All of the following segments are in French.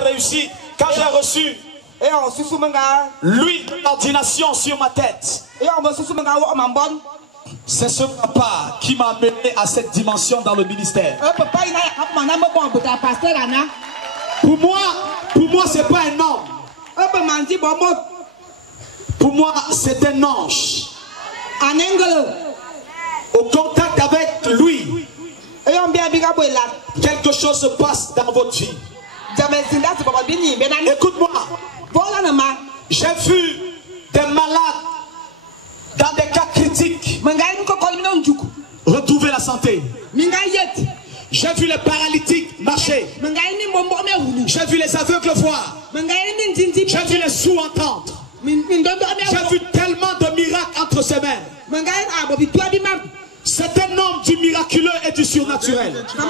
réussi, quand j'ai reçu l'huile de l'ordination sur ma tête. C'est ce papa qui m'a amené à cette dimension dans le ministère. Pour moi, c'est pas un homme. Pour moi, c'est un ange. Au contact avec lui, quelque chose se passe dans votre vie. Écoute-moi, j'ai vu des malades dans des cas critiques retrouver la santé. J'ai vu les paralytiques marcher. J'ai vu les aveugles voir. J'ai vu les sourds entendre. J'ai vu tellement de miracles entre ses mains. C'est un homme du miraculeux et du surnaturel. Quand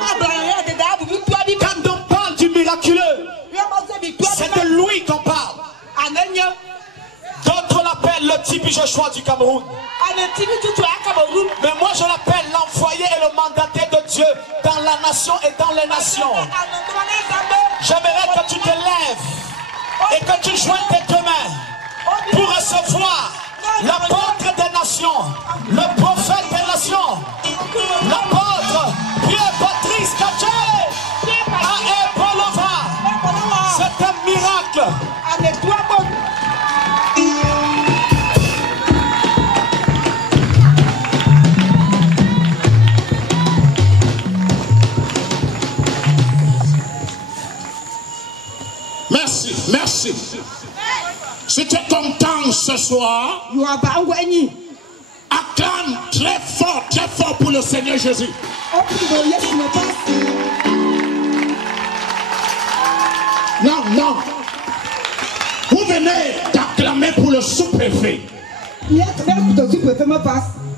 on parle du miraculeux, c'est de lui qu'on parle. D'autres l'appellent le Tibi Joshua du Cameroun. Mais moi je l'appelle l'envoyé et le mandaté de Dieu dans la nation et dans les nations. J'aimerais que tu te lèves et que tu joignes tes deux mains pour recevoir l'apôtre des nations, le prophète des nations, l'apôtre Pierre-Patrice Kaché à Ebolova. C'est un miracle. Merci, merci. Si tu es content ce soir, acclame très fort pour le Seigneur Jésus. Non, non. Vous venez d'acclamer pour le sous-préfet.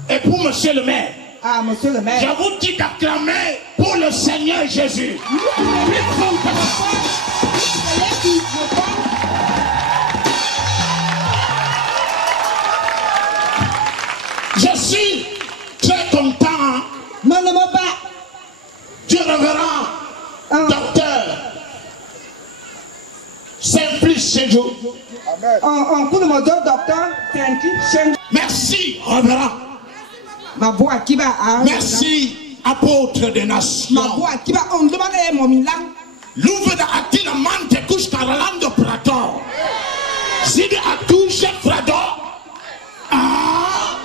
Et pour monsieur le maire. Je vous dis d'acclamer pour le Seigneur Jésus. Je suis très content du révérend docteur Simplice Chenjou. Merci révérend. Merci apôtre des nations. L'ouvre Attila Mante couche Carolando Prato. Si de Atouche Frado. Ah,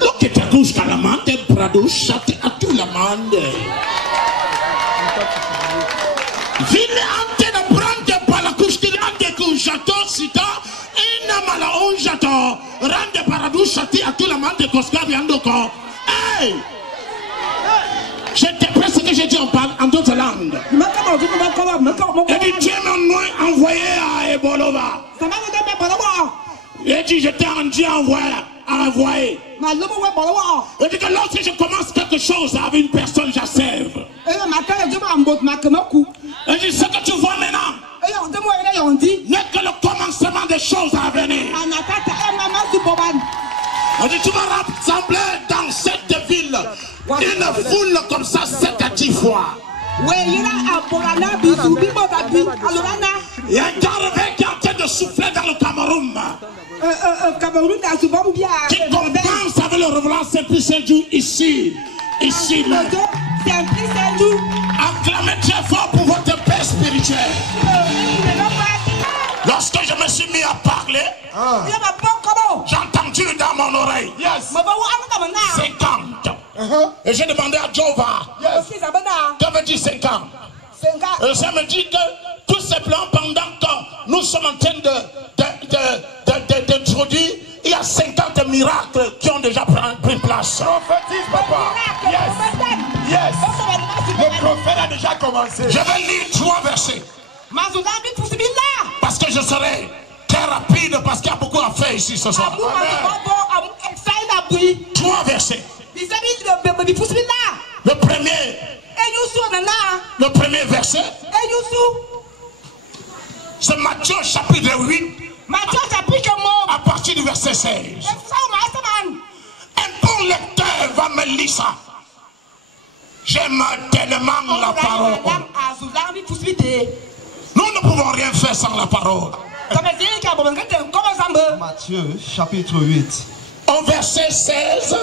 lo que te couche Calamante Prado chate Attila Mande. Vile ante na brande pala couche Tirande couchato sita. Ina mala onjato. Rande Parado chate Attila Mande Coscavi Andoko. Hey! Je t'ai ce que j'ai dit en d'autres langues. Et dit Dieu m'a envoyé à Ebolova. Et dit je t'ai envoyé. Et dit que lorsque je commence quelque chose avec une personne, j'observe. Et dit ce que tu vois maintenant n'est que le commencement des choses à venir. Et dit tu vas rassembler dans cette ville une foule comme ça 7 à 10 fois. Il y a un Cameroun qui est en train de souffler dans le Cameroun. Qui commence avec le révérend Simplice Chenjou ici. Ici même. Acclamez très fort pour votre paix spirituelle. Lorsque je me suis mis à parler, j'ai entendu dans mon oreille 50. Et j'ai demandé à Jova, que veut dire 50? Et ça me dit que tout simplement pendant que nous sommes en train d'introduire, il y a 50 miracles qui ont déjà pris place. Prophétise, papa. Yes. Yes. Le prophète a déjà commencé. Je vais lire 3 versets. Parce que je serai très rapide parce qu'il y a beaucoup à faire ici ce soir. 3 versets. Le premier verset, c'est Matthieu chapitre 8, à partir du verset 16. Un bon lecteur va me lire ça. J'aime tellement la parole. Nous ne pouvons rien faire sans la parole. Matthieu chapitre 8. Au verset 16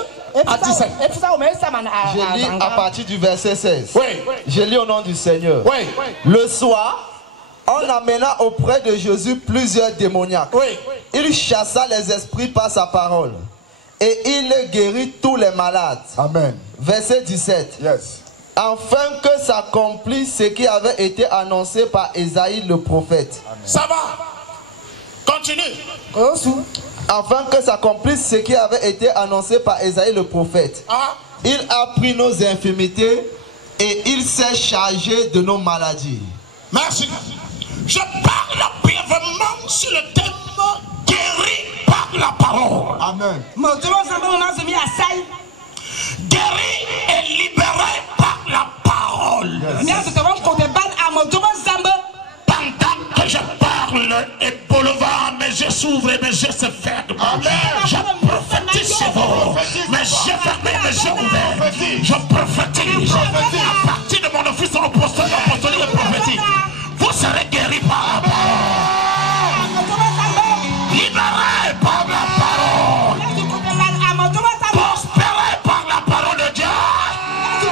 à 17. Je lis à partir du verset 16. Oui. Je lis au nom du Seigneur. Oui. Le soir, on amena auprès de Jésus plusieurs démoniaques. Oui. Il chassa les esprits par sa parole. Et il guérit tous les malades. Amen. Verset 17. Yes. Afin que s'accomplisse ce qui avait été annoncé par Ésaïe le prophète. Amen. Ça va. Continue. Afin que s'accomplisse ce qui avait été annoncé par Ésaïe le prophète. Ah. Il a pris nos infirmités et il s'est chargé de nos maladies. Merci. Je parle brièvement sur le thème guéri par la parole. Amen. Guéri et libéré par la parole. Yes. Pendant que je parle et pour le vent, mes yeux s'ouvrent et mes yeux se ferment. Je prophétise sur vous. Mes yeux fermés, mes yeux ouverts. Je prophétise. À partir de mon office apostolique et prophétique, vous serez guéris par la parole. Libérés par la parole. Prospérés par la parole de Dieu.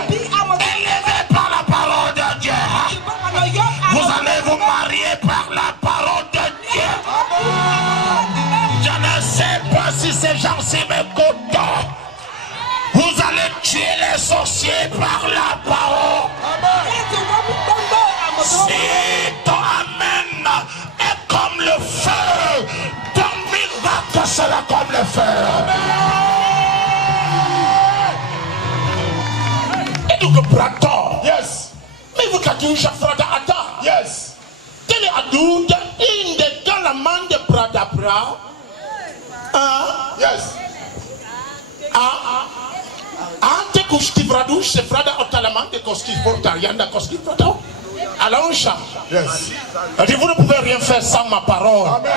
Élevés par la parole de Dieu. Vous allez vous marier par la parole de Dieu. Je ne sais pas si ces gens-ci m'écoutent. Vous allez tuer les sorciers par la parole. Si ton amen est comme le feu, ton miracle sera comme le feu. Et donc, Braton. Yes. Mais vous avez Frada Ada. Yes. Quel est Adoud? In de Galaman de Brada Bra. Yes. Ante Kuski Bradouche, c'est Frada Otalaman de Koski Fortarianda Koski Brada. Aloncha. Yes. Vous ne pouvez rien faire sans ma parole. Amen.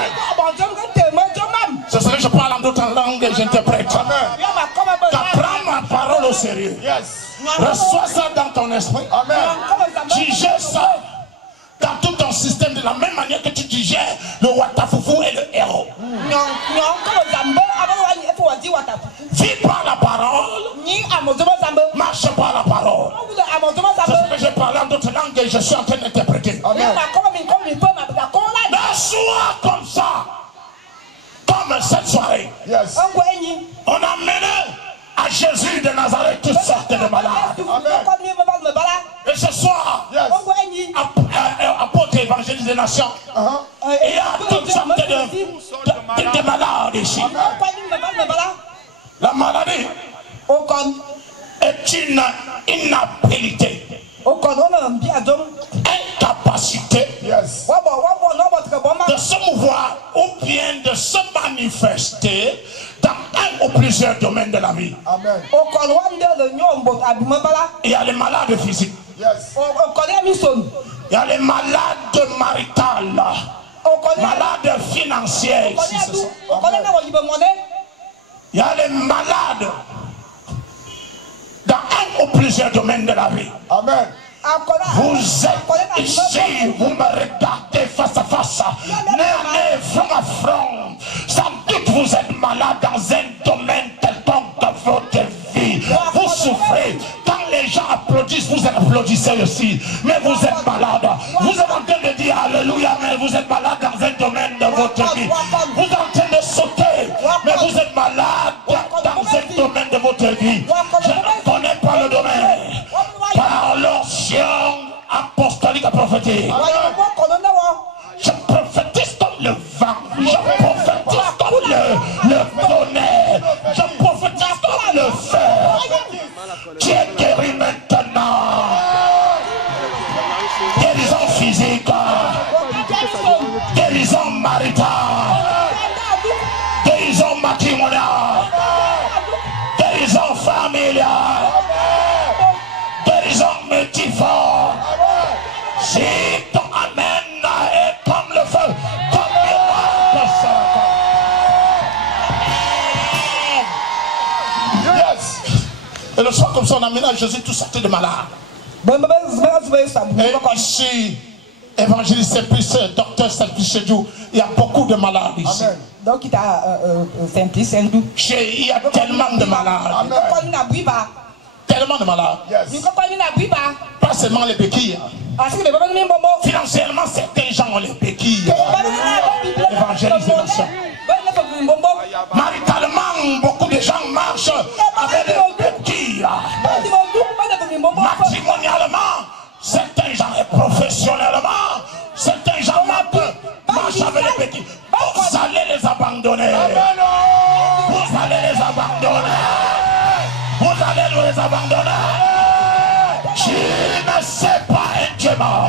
C'est ça que je parle en d'autres langues et j'interprète. Amen. Prends ma parole au sérieux. Yes. Reçois ça dans ton esprit. Amen. Digère ça dans tout ton système de la même manière que tu digères le Watafoufou et le héros. Vis par la parole. Marche par la parole. C'est ce que j'ai parlé en d'autres langues et je suis en train d'interpréter. Amen. Ne sois comme ça. Comme cette soirée. Yes. On a mené à Jésus de Nazareth toutes sortes de malades. Et ce soir, Yes. apôtre évangéliste des nations, il y a toutes sortes de malades ici. La maladie est une inhabilité, incapacité Yes. de se mouvoir ou bien de se manifester dans un ou plusieurs domaines de la vie. Amen. Il y a les malades physiques, Yes. il y a les malades maritales, malades financières ici, ce sont. Il y a les malades dans un ou plusieurs domaines de la vie. Amen. Vous êtes ici, vous me regardez face à face, nez front à front. Sans doute vous êtes malade dans un domaine quelconque de votre vie. Vous souffrez. Quand les gens applaudissent, vous applaudissez aussi. Mais vous êtes malade. Vous êtes en train de dire Alléluia, mais vous êtes malade dans un domaine de votre vie. Vous êtes en train de sauter, mais vous êtes malade dans un domaine de votre vie. Je ne connais pas le domaine. Par l'onction apostolique et prophétique. Je prophétise comme le vent. Je prophétise comme le tonnerre. Je prophétise comme le feu. Tu es guéri maintenant. Guérison physique. Guérison maritale. Guérison matrimoniale. Guérison familiale. Guérison multiforme. Si ton amen est comme le feu, comme miracle sera. Yes. Et le soir comme ça, on amène à Jésus tout sorti de malade. Et ici, évangéliste, c'est plus docteur Simplice Sédou. Il y a beaucoup de malades ici. Amen. Donc il a Simplice Sédou. Il y a tellement de malades. Amen. Tellement de malades. Yes. Pas seulement les béquilles. Financièrement, certains gens ont les béquilles. Évangéliste des nations. Maritalement, beaucoup de gens marchent avec des béquilles. Matrimonialement, certains gens et professionnellement, certains gens marchent avec les béquilles. Vous allez les abandonner. Vous allez les abandonner. Vous allez nous les abandonner. Tu ne sais pas un Dieu mort.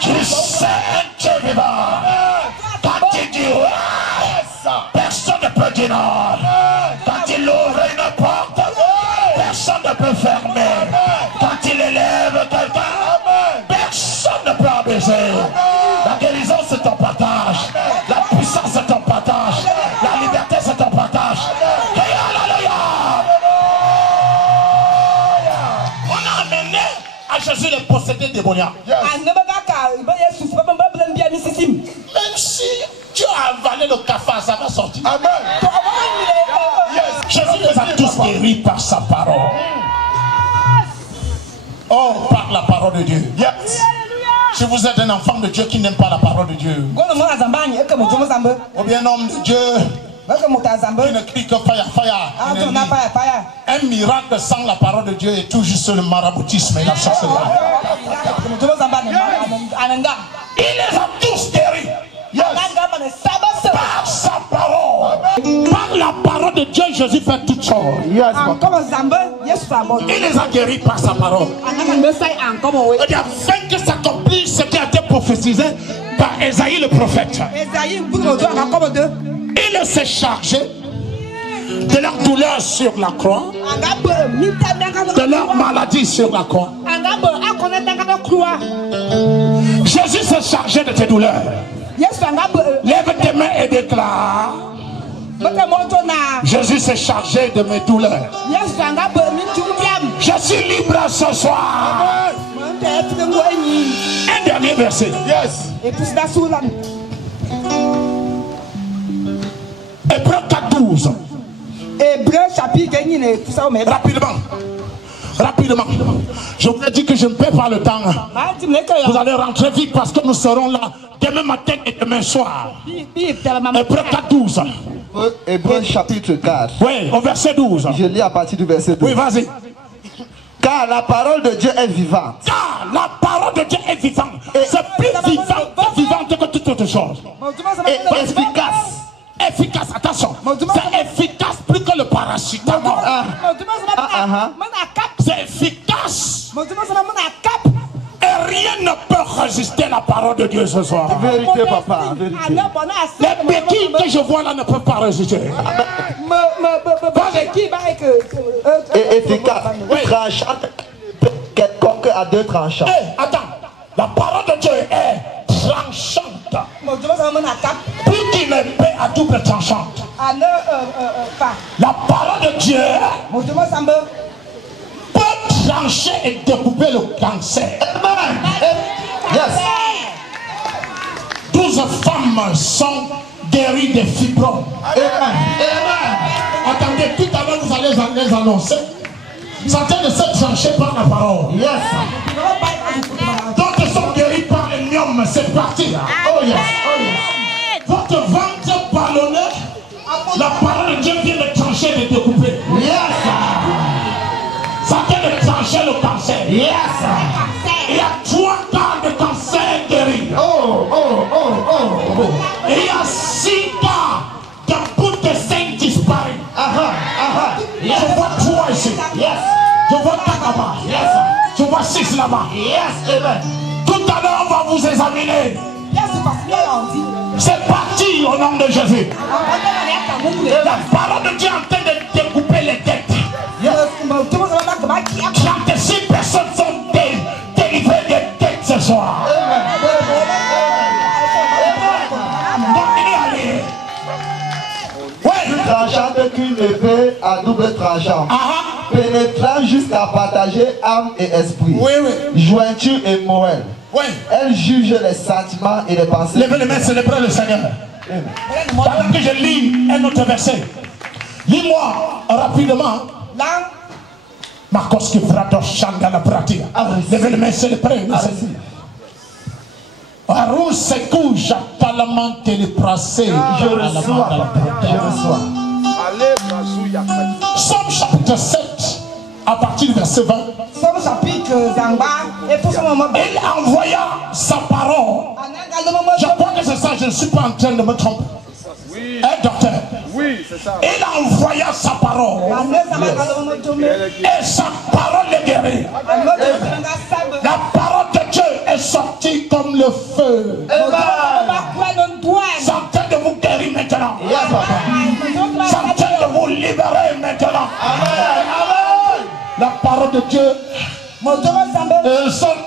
Tu sais un Dieu vivant. Quand tu dis oui, personne ne peut dire non. Quand il ouvre une porte, personne ne peut fermer. Quand il élève quelqu'un, personne ne peut abaisser. La guérison c'est ton partage. La puissance c'est ton partage. La liberté c'est ton partage. Et alléluia. On a amené à Jésus les possédés démoniaques. Même si tu as avalé le cafard, ça va sortir. Amen. Jésus les a tous guéris par sa parole. Oh, par la parole de Dieu. Yes. Si vous êtes un enfant de Dieu qui n'aime pas la parole de Dieu, ou bien un homme de Dieu qui ne crie que fire, fire, un miracle sans la parole de Dieu est tout juste le maraboutisme et la sorcellerie. Il les a tous guéris. Yes. Par sa parole. Par la parole de Dieu, Jésus fait toutes choses. Yes. Il les a guéris par sa parole. Et afin que s'accomplisse ce qui a été prophétisé par Esaïe le prophète. Il s'est chargé de leur douleur sur la croix, de leur maladie sur la croix. Jésus s'est chargé de tes douleurs. Lève tes mains et déclare: Jésus s'est chargé de mes douleurs. Je suis libre ce soir. Un dernier verset. Yes. Hébreux 4:12. Rapidement. Rapidement. Je vous ai dit que je ne perds pas le temps. Vous allez rentrer vite parce que nous serons là demain matin et demain soir. Hébreux 4:12. Hébreux chapitre 4. Oui, au verset 12. Je lis à partir du verset 12. Oui, vas-y. Car la parole de Dieu est vivante. Car la parole de Dieu est vivante. C'est plus vivante que toute autre chose. Et efficace. Efficace, attention. C'est efficace plus que le paracétamol. C'est efficace. Et rien ne peut résister à la parole de Dieu ce soir. Vérité, papa. Vérité. Les béquilles que je vois là ne peuvent pas résister. Et efficace. Tranchante. Quelconque à deux tranchants. Attends. La parole de Dieu est tranchante. Plus qu'une épée à double tranchante. La parole de Dieu peut trancher et découper le cancer. Yes. 12 femmes sont guéries des fibromes. Attendez, tout à l'heure vous allez les annoncer. Certains de se trancher par la parole. Yes. D'autres sont guéris par les myome. C'est parti. Oh yes. Oh yes. Votre ventre ballonné, la parole de Dieu vient de trancher et de découper. Yes. Ça vient de trancher le cancer. Yes. Il y a 3 cas de cancer guéris. Et il y a 6 cas de bout de sein disparu. Je vois 3 ici. Yes. Je vois 4 là-bas. Yes. Je vois 6 là-bas. Yes. Amen. Tout à l'heure, on va vous examiner. C'est parti au nom de Jésus. La parole de Dieu est en train de découper les têtes. 36 personnes sont délivrées des têtes ce soir. Tranchante qu'une épée à double tranchant. Pénétrant jusqu'à partager âme et esprit. Oui. Jointure et moelle. Oui. Elle juge les sentiments et les pensées. Levez les mains, célébrez le Seigneur. Pendant que je lis un autre verset. Lis-moi rapidement. Marcos qui frato shangala pratia. Levez les mains, célébrez. Arou sekou japalamante les prasé. Je reçois. Somme chapitre 7, à partir du verset 20. Il envoya sa parole. Je crois que c'est ça, je ne suis pas en train de me tromper. Oui. Docteur. Oui, c'est ça. Il envoya sa parole. Et sa parole est guérie. La parole de Dieu est sortie comme le feu. Sentez de vous guérir maintenant. Sentez de vous libérer maintenant. La parole de Dieu. Elles sont